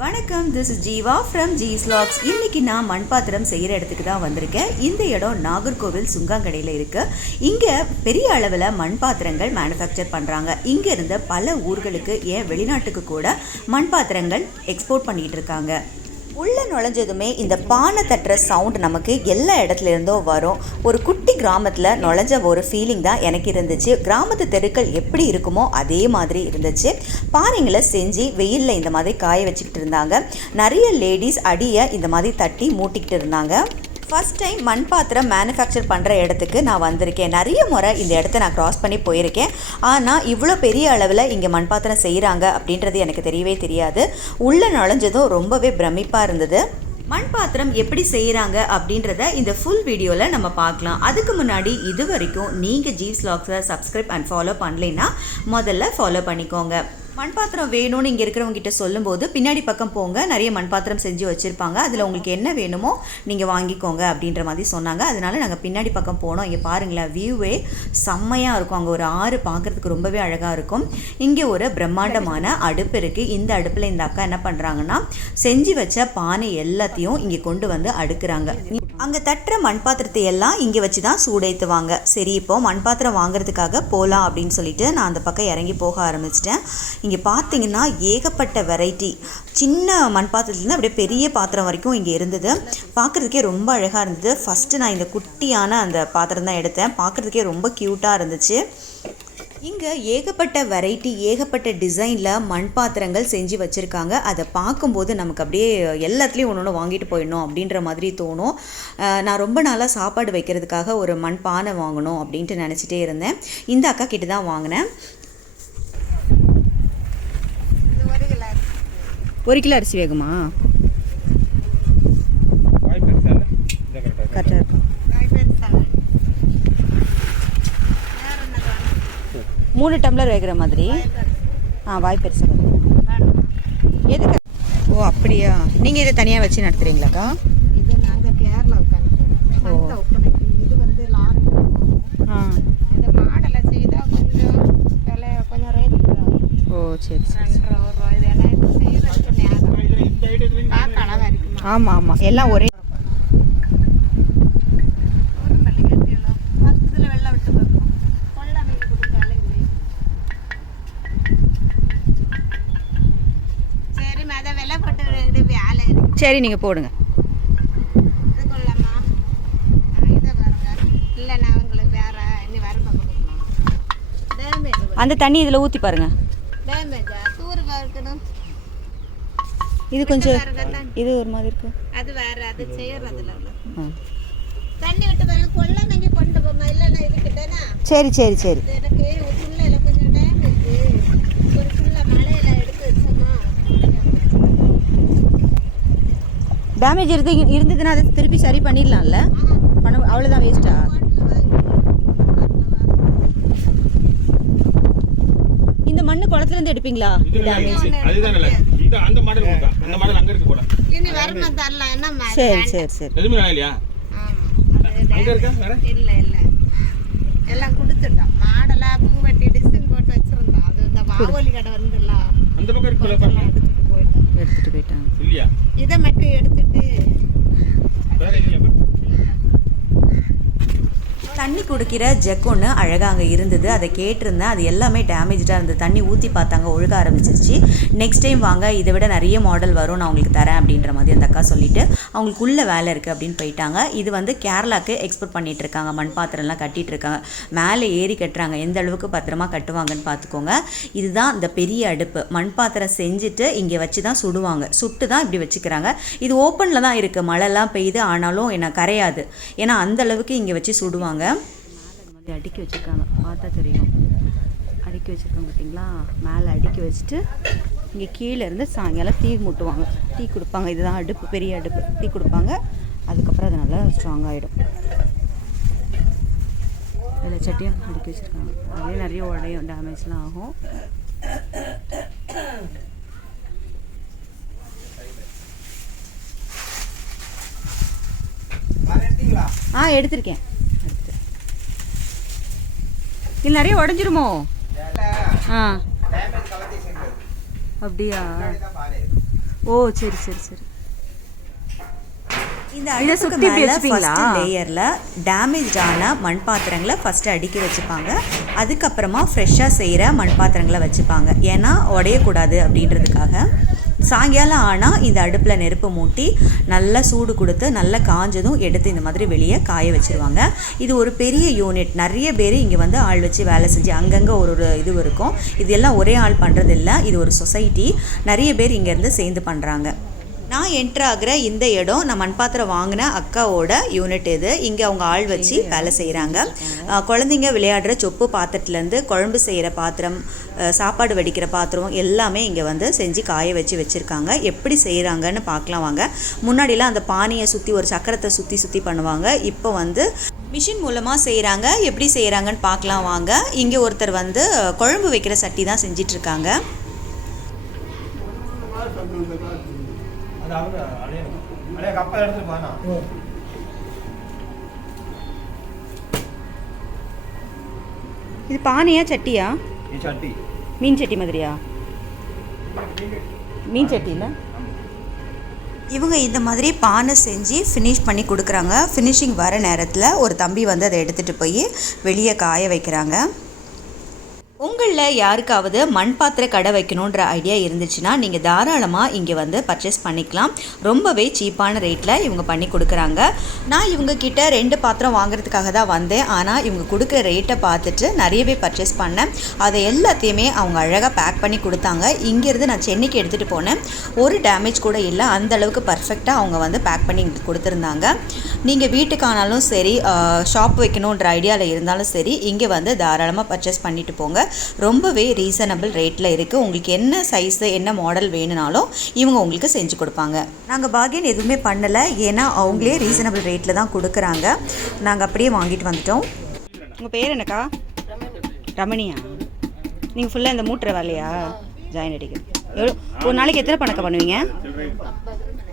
வணக்கம் this Jeeva from G Slacks இன்னைக்கு நான் மண் பாத்திரம் செய்கிற இடத்துக்கு தான் வந்திருக்கேன். இந்த இடம் நாகர்கோவில் சுங்காங்கடையில் இருக்கு. இங்கே பெரிய அளவில் மண் பாத்திரங்கள் மேனுஃபேக்சர் பண்ணுறாங்க இங்கே இருந்த பல ஊர்களுக்கு ஏன் வெளிநாட்டுக்கு கூட மண் பாத்திரங்கள் எக்ஸ்போர்ட் பண்ணிகிட்டு இருக்காங்க. உள்ளே நுழைஞ்சதுமே இந்த பானை தட்டுற சவுண்ட் நமக்கு எல்லா இடத்துல இருந்தோ வரும். ஒரு குட்டி கிராமத்தில் நுழைஞ்ச ஒரு ஃபீலிங் தான் எனக்கு இருந்துச்சு. கிராமத்து தெருக்கள் எப்படி இருக்குமோ அதே மாதிரி இருந்துச்சு. பானைங்களை செஞ்சு வெயிலில் இந்த மாதிரி காய வச்சுக்கிட்டு இருந்தாங்க. நிறைய லேடிஸ் அடியை இந்த மாதிரி தட்டி மூட்டிக்கிட்டு இருந்தாங்க. ஃபஸ்ட் டைம் மண் பாத்திரம் மேனுஃபேக்சர் பண்ணுற இடத்துக்கு நான் வந்திருக்கேன். நிறைய முறை இந்த இடத்த நான் க்ராஸ் பண்ணி போயிருக்கேன். ஆனால் இவ்வளோ பெரிய அளவில் இங்கே மண் பாத்திரம் செய்கிறாங்க அப்படின்றது எனக்கு தெரியவே தெரியாது. உள்ளே நுழைஞ்சதும் ரொம்பவே பிரமிப்பாக இருந்தது. மண் பாத்திரம் எப்படி செய்கிறாங்க அப்படின்றத இந்த ஃபுல் வீடியோவில் நம்ம பார்க்கலாம். அதுக்கு முன்னாடி இது வரைக்கும் நீங்கள் ஜீவ்ஸ் லாக்ஸை சப்ஸ்கிரைப் அண்ட் ஃபாலோ பண்ணலைன்னா முதல்ல ஃபாலோ பண்ணிக்கோங்க. மண் பாத்திரம் வேணும்னு இங்கே இருக்கிறவங்ககிட்ட சொல்லும்போது பின்னாடி பக்கம் போங்க நிறைய மண் பாத்திரம் செஞ்சு வச்சுருப்பாங்க. அதில் உங்களுக்கு என்ன வேணுமோ நீங்கள் வாங்கிக்கோங்க அப்படின்ற மாதிரி சொன்னாங்க. அதனால நாங்கள் பின்னாடி பக்கம் போனோம். இங்கே பாருங்களேன் வியூவே செம்மையாக இருக்கும். அங்கே ஒரு ஆறு பார்க்குறதுக்கு ரொம்பவே அழகாக இருக்கும். இங்கே ஒரு பிரம்மாண்டமான அடுப்பு இருக்குது இந்த அடுப்பில் இந்த அக்கா என்ன பண்ணுறாங்கன்னா செஞ்சு வச்ச பானை எல்லாத்தையும் இங்கே கொண்டு வந்து அடுக்குறாங்க. அங்கே தட்டுற மண் பாத்திரத்தை எல்லாம் இங்கே வச்சு தான் சூடேற்றுவாங்க சரி இப்போது மண் பாத்திரம் வாங்குறதுக்காக போகலாம் அப்படின்னு சொல்லிட்டு நான் அந்த பக்கம் இறங்கி போக ஆரம்பிச்சிட்டேன். இங்கே பார்த்தீங்கன்னா ஏகப்பட்ட வெரைட்டி சின்ன மண் பாத்திரத்துலேருந்து அப்படியே பெரிய பாத்திரம் வரைக்கும் இங்கே இருந்தது. பார்க்குறதுக்கே ரொம்ப அழகாக இருந்தது. ஃபஸ்ட்டு நான் இந்த குட்டியான அந்த பாத்திரம் தான் எடுத்தேன். பார்க்குறதுக்கே ரொம்ப க்யூட்டாக இருந்துச்சு. இங்கே ஏகப்பட்ட வெரைட்டி ஏகப்பட்ட டிசைனில் மண் பாத்திரங்கள் செஞ்சு வச்சுருக்காங்க. அதை பார்க்கும்போது நமக்கு அப்படியே எல்லாத்துலேயும் ஒன்று ஒன்று வாங்கிட்டு போயிடணும் அப்படின்ற மாதிரி தோணும். நான் ரொம்ப நாளாக சாப்பாடு வைக்கிறதுக்காக ஒரு மண் பானை வாங்கணும் அப்படின்ட்டு நினச்சிட்டே இருந்தேன். இந்த அக்கா கிட்ட தான் வாங்கினேன். ஒரு கிலோ அரிசி வேகுமா வாய் பெருசா இல்ல? இந்த correct ஆ இருக்கு. கரெக்டாக இருக்கும் மூணு டம்ளர் வேகிற மாதிரி. ஆ வாய் பெருசாக எதுக்கு? ஓ அப்படியா? நீங்கள் இதை தனியாக வச்சு நடத்துகிறீங்களாக்கா இது நாங்க கேரளாவுக்கு ஒப்பனைக்கு இது வந்து லாரி. ஆ. இந்த மாடலை செய்தா கொஞ்சம் விலை கொஞ்சம் ரேட் ஓ சரி ஒரு ரூபா இது எல்லாம் இது செய்யறதுக்கு நேரம். ஆமாம் ஆமாம் எல்லாம் ஒரு மல்லி கட்டியெல்லாம் பத்துல வெள்ளம் விட்டு பார்ப்போம் கொள்ளை மீன் கொடுத்தாலே இல்லை சரி மத விலை போட்டு ரெண்டு வேலை இருக்கு சரி நீங்கள் போடுங்க இது கொள்ளமா இதை பாருங்க இல்லை நான் உங்களுக்கு வேற இனி வேற பக்கம் கொடுக்கலாம் டேமேஜ் அந்த தண்ணி இதில் ஊற்றி பாருங்க. இது கொஞ்சம் இது ஒரு மாதிரி இருக்கு. அது வேற அது செய்யறதுல தண்ணி விட்டு பாருங்க கொள்ள நங்கி கொண்டு போமா? இல்லைன்னா இதுக்கிட்டேனா சரி சரி சரி. எனக்கு ஒரு புள்ளையில கொஞ்சம் டேமேஜ் ஒரு புள்ள மழையில எடுத்து வச்சோமா டேமேஜ் இருந்து இருந்ததுன்னா அதை திருப்பி சரி பண்ணிடலாம்ல? பண்ண அவ்வளோதான் வேஸ்ட்டா இந்த மண்ணு எடுப்பீங்களா? தரலாம். என்ன மா- சரி சரி சரி. இல்ல இல்ல. எல்லாம் கொடுத்துட்டோம். மாடலா பூ வெட்டி டிசைன் போட்டு வச்சிருந்தோம். அது இந்த வாவொலி கடை வந்துல அந்த பக்கம் இருக்குல்ல பாருங்க. எடுத்துட்டு போயிட்டாங்க இதை மட்டும் எடுத்துட்டு. தண்ணி குடிக்கிற ஜெக் ஒன்று அழகாக அங்கே இருந்தது. அதை கேட்டிருந்தேன். அது எல்லாமே டேமேஜாக இருந்தது. தண்ணி ஊற்றி பார்த்தாங்க ஒழுக ஆரம்பிச்சிருச்சு. நெக்ஸ்ட் டைம் வாங்க இதை விட நிறைய மாடல் வரும். நான் உங்களுக்கு தரேன் அப்படின்ற மாதிரி அந்த அக்கா சொல்லிட்டு அவங்களுக்கு உள்ள வேலை இருக்குது அப்படின்னு போயிட்டாங்க. இது வந்து கேரளாக்கு எக்ஸ்போர்ட் பண்ணிகிட்டு இருக்காங்க. மண் பாத்திரம்லாம் கட்டிகிட்டு இருக்காங்க. மேலே ஏறி கட்டுறாங்க. எந்த அளவுக்கு பத்திரமா கட்டுவாங்கன்னு பார்த்துக்கோங்க. இதுதான் இந்த பெரிய அடுப்பு. மண் பாத்திரம் செஞ்சுட்டு இங்கே வச்சு தான் சுடுவாங்க. சுட்டு தான் இப்படி வச்சுக்கிறாங்க. இது ஓப்பனில் தான் இருக்குது மழைலாம் பெய்யுது. ஆனாலும் என்ன கரையாது. ஏன்னா அந்த அளவுக்கு இங்கே வச்சு சுடுவாங்க. மாதிரி அடுக்கி வச்சுருக்காங்க. பார்த்தா தெரியும். அடுக்கி வச்சுருக்காங்க பார்த்தீங்களா? மேலே அடுக்கி வச்சுட்டு இங்கே கீழே இருந்து சாயங்காலம் தீ மூட்டுவாங்க. தீ கொடுப்பாங்க. இதுதான் அடுப்பு பெரிய அடுப்பு. டீ கொடுப்பாங்க. அதுக்கப்புறம் அது நல்லா ஸ்ட்ராங் ஆகிடும் இதில் சட்டியும் அடுக்கி வச்சுருக்காங்க. அதே நிறைய உடையும் டேமேஜ்லாம் ஆகும். ஆ எடுத்திருக்கேன். இது நிறைய உடஞ்சிருமோ? ஆ. அப்படியா? ஓ சரி சரி சரி. இந்த இப்படி மேல வச்சுப்பீங்களா? ஃபர்ஸ்ட் லேயர்ல டேமேஜான மண் பாத்திரங்களை ஃபர்ஸ்ட் அடுக்கி வச்சுப்பாங்க. அதுக்கப்புறமா ஃப்ரெஷ்ஷாக செய்கிற மண் பாத்திரங்களை வச்சுப்பாங்க. ஏன்னா உடையக்கூடாது அப்படின்றதுக்காக. சாயங்காலம் ஆனால் இந்த அடுப்பில் நெருப்பு மூட்டி நல்லா சூடு கொடுத்து நல்லா காஞ்சதும் எடுத்து இந்த மாதிரி வெளியே காய வச்சுருவாங்க. இது ஒரு பெரிய யூனிட். நிறைய பேர் இங்கே வந்து ஆள் வச்சு வேலை செஞ்சு அங்கங்கே ஒரு ஒரு இது இருக்கும். இது எல்லாம் ஒரே ஆள் பண்ணுறதில்ல இது ஒரு சொசைட்டி. நிறைய பேர் இங்கேருந்து சேர்ந்து பண்ணுறாங்க நான் என்ட்ரு ஆகிற இந்த இடம் நான் மண்பாத்திரம் வாங்கின அக்காவோட யூனிட் இது. இங்கே அவங்க ஆள் வச்சு வேலை செய்கிறாங்க குழந்தைங்க விளையாடுற சொப்பு பாத்திரத்துலேருந்து குழம்பு செய்கிற பாத்திரம் சாப்பாடு வடிக்கிற பாத்திரம் எல்லாமே இங்கே வந்து செஞ்சு காய வச்சு வச்சுருக்காங்க. எப்படி செய்கிறாங்கன்னு பார்க்கலாம் வாங்க. முன்னாடிலாம் அந்த பானையை சுற்றி ஒரு சக்கரத்தை சுற்றி சுற்றி பண்ணுவாங்க. இப்போ வந்து மிஷின் மூலமாக செய்கிறாங்க எப்படி செய்கிறாங்கன்னு பார்க்கலாம் வாங்க. இங்கே ஒருத்தர் வந்து குழம்பு வைக்கிற சட்டி தான் செஞ்சிட்ருக்காங்க இது பானையா சட்டியா? சட்டி. மீன் சட்டி மாதிரியா? மீன் சட்டியில்? இவங்க இந்த மாதிரி பானை செஞ்சு ஃபினிஷ் பண்ணி கொடுக்குறாங்க. ஃபினிஷிங் வர நேரத்தில் ஒரு தம்பி வந்து அதை எடுத்துகிட்டு போய் வெளியே காய வைக்கிறாங்க. உங்களில் யாருக்காவது மண் பாத்திர கடை வைக்கணுன்ற ஐடியா இருந்துச்சுன்னா நீங்கள் தாராளமாக இங்கே வந்து பர்ச்சேஸ் பண்ணிக்கலாம். ரொம்பவே சீப்பான ரேட்டில் இவங்க பண்ணி கொடுக்குறாங்க. நான் இவங்க கிட்ட ரெண்டு பாத்திரம் வாங்குறதுக்காக தான் வந்தேன். ஆனால் இவங்க கொடுக்குற ரேட்டை பார்த்துட்டு நிறையவே பர்ச்சேஸ் பண்ணேன். அதை எல்லாத்தையுமே அவங்க அழகாக பேக் பண்ணி கொடுத்தாங்க. இங்கேருந்து நான் சென்னைக்கு எடுத்துகிட்டு போனேன். ஒரு டேமேஜ் கூட இல்லை. அந்த அளவுக்கு பர்ஃபெக்டாக அவங்க வந்து பேக் பண்ணி எங்களுக்கு கொடுத்துருந்தாங்க. நீங்கள் வீட்டுக்கானாலும் சரி ஷாப் வைக்கணுன்ற ஐடியாவில் இருந்தாலும் சரி இங்கே வந்து தாராளமாக பர்ச்சேஸ் பண்ணிட்டு போங்க. ரொம்பவே ரீசனபிள் ரேட்டில் இருக்குது உங்களுக்கு என்ன சைஸு என்ன மாடல் வேணும்னாலும் இவங்க உங்களுக்கு செஞ்சு கொடுப்பாங்க. நாங்கள் பாகியன் எதுவுமே பண்ணலை. ஏன்னா அவங்களே ரீசனபிள் ரேட்டில் தான் கொடுக்குறாங்க. நாங்கள் அப்படியே வாங்கிட்டு வந்துட்டோம். உங்கள் பேர் என்னக்கா? ரமணியா. நீங்கள் ஃபுல்லாக இந்த மூட்டுற வேலையா? ஜாயின் அடிக்க. எவ்வளோ? ஒரு நாளைக்கு எத்தனை பணக்கா பண்ணுவீங்க?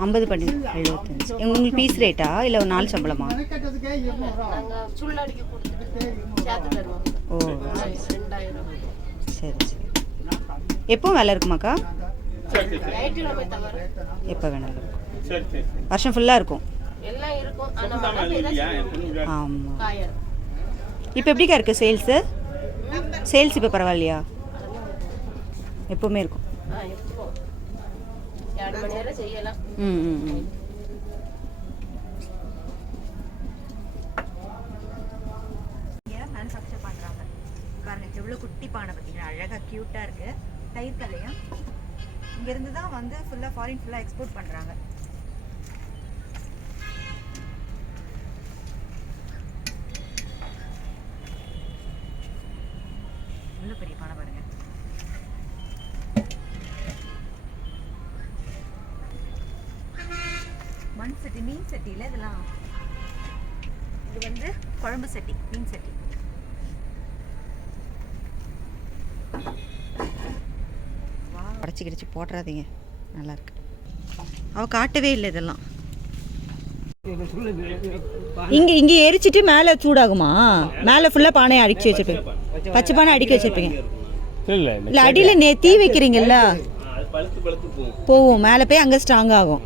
ஐம்பது பண்ணி எழுபத்தஞ்சு உங்களுக்கு பீஸ் ரேட்டா இல்லை ஒரு நாள் சம்பளமா? ஓ. சரி சரி. எப்போ வேலை இருக்குமாக்கா? எப்போ வேணாலும் வருஷம் ஃபுல்லாக இருக்கும். ஆமாம் இப்போ எப்படிக்கா இருக்குது சேல்ஸு சேல்ஸ் இப்போ பரவாயில்லையா? எப்போவுமே இருக்கும். ம் ம் ம். அழகாக க்யூட்டாக இருக்குது தயிர் தலையும் இங்கேருந்து தான் வந்து ஃபுல்லாக ஃபாரின் ஃபுல்லாக எக்ஸ்போர்ட் பண்ணுறாங்க இவ்வளோ பெரிய பணம் பாருங்க. மண் சட்டி மீன் சட்டியில் இதெல்லாம். இது வந்து குழம்பு சட்டி மீன் சட்டி. உடச்சி கிடச்சி போட்டுறாதீங்க. நல்லா இருக்கு அவ காட்டவே இல்லை இதெல்லாம். இங்க இங்க எரிச்சிட்டு மேலே சூடாகுமா? மேலே ஃபுல்லாக பானையை அடிச்சு வச்சிருப்பீங்க. பச்சை பானை அடுக்கி வச்சிருப்பீங்க. இல்ல இல்லை அடியில் நே தீ வைக்கிறீங்கல்ல? அது பழுத்து பழுத்து போகும். போகும். மேலே போய் அங்கே ஸ்ட்ராங் ஆகும்.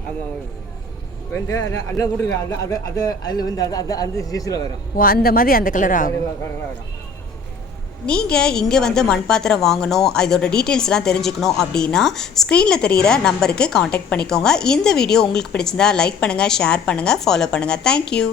ஓ அந்த மாதிரி அந்த கலர் ஆகும். நீங்கள் இங்கே வந்து மண் பாத்திரம் வாங்கணும் இதோட டீட்டெயில்ஸ்லாம் தெரிஞ்சுக்கணும் அப்படின்னா ஸ்க்ரீனில் தெரிகிற நம்பருக்கு காண்டாக்ட் பண்ணிக்கோங்க. இந்த வீடியோ உங்களுக்கு பிடிச்சிருந்தா லைக் பண்ணுங்கள் ஷேர் பண்ணுங்கள் ஃபாலோ பண்ணுங்கள் தேங்க்யூ